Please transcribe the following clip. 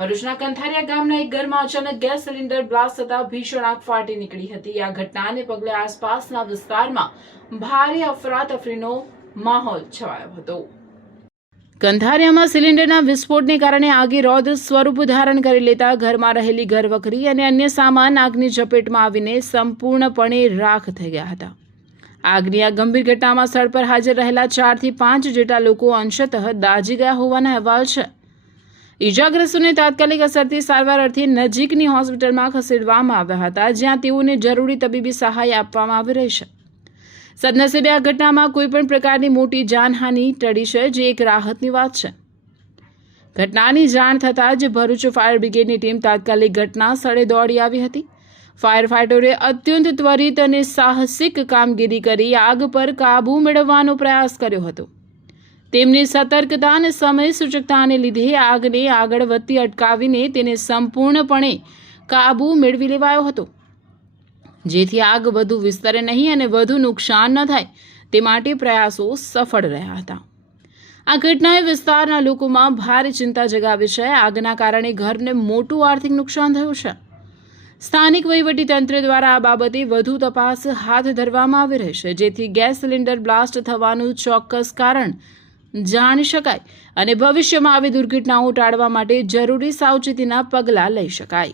ભરૂચના કંથારિયા ગામના એક ઘરમાં અચાનક ગેસ સિલિન્ડર બ્લાસ્ટ થતા ભીષણ આગ ફાટી નીકળી હતી। આ ઘટનાને પગલે આસપાસના વિસ્તારમાં ભારે અફરાતફરીનો માહોલ છવાયો હતો। કંથારિયામાં સિલિન્ડરના વિસ્ફોટને કારણે આગે રૌદ્ર સ્વરૂપ ધારણ કરી લેતા ઘરમાં રહેલી ઘરવખરી અને અન્ય સામાન આગની ઝપેટમાં આવીને સંપૂર્ણપણે રાખ થઈ ગયા હતા। આગની આ ગંભીર ઘટનામાં સ્થળ પર હાજર રહેલા 4 થી 5 જેટલા લોકો અંશતઃ દાઝી ગયા હોવાના અહેવાલ છે। ઇજાગ્રસ્તોને તાત્કાલિક અસરથી સારવાર અર્થે નજીકની હોસ્પિટલમાં ખસેડવામાં આવ્યા હતા, જ્યાં તેઓને જરૂરી તબીબી સહાય આપવામાં આવી રહી છે। સદનસીબે આ ઘટનામાં કોઈપણ પ્રકારની મોટી જાનહાનિ ટળી છે, જે એક રાહતની વાત છે। ઘટનાની જાણ થતાં જ ભરૂચ ફાયર બ્રિગેડની ટીમ તાત્કાલિક ઘટના સ્થળે દોડી આવી હતી। ફાયર ફાઇટરોએ અત્યંત ત્વરિત અને સાહસિક કામગીરી કરી આગ પર કાબૂ મેળવવાનો પ્રયાસ કર્યો હતો। તેમની સતર્કતા અને સમય સૂચકતાને લીધે આગને આગળ વધતી અટકાવીને તેને સંપૂર્ણપણે કાબૂ મેળવી લેવાયો હતો, જેથી આગ વધુ વિસ્તરે નહીં અને વધુ નુકસાન ન થાય તે માટે પ્રયાસો સફળ રહ્યા હતા। આ ઘટનાએ વિસ્તારના લોકોમાં ભારે ચિંતા જગાવી છે। આગના કારણે ઘરને મોટું આર્થિક નુકસાન થયું છે। સ્થાનિક વહીવટીતંત્ર દ્વારા આ બાબતે વધુ તપાસ હાથ ધરવામાં આવી રહી છે, જેથી ગેસ સિલિન્ડર બ્લાસ્ટ થવાનું ચોક્કસ કારણ જાણી શકાય અને ભવિષ્યમાં આવી દુર્ઘટનાઓ ટાળવા માટે જરૂરી સાવચેતીના પગલાં લઈ શકાય।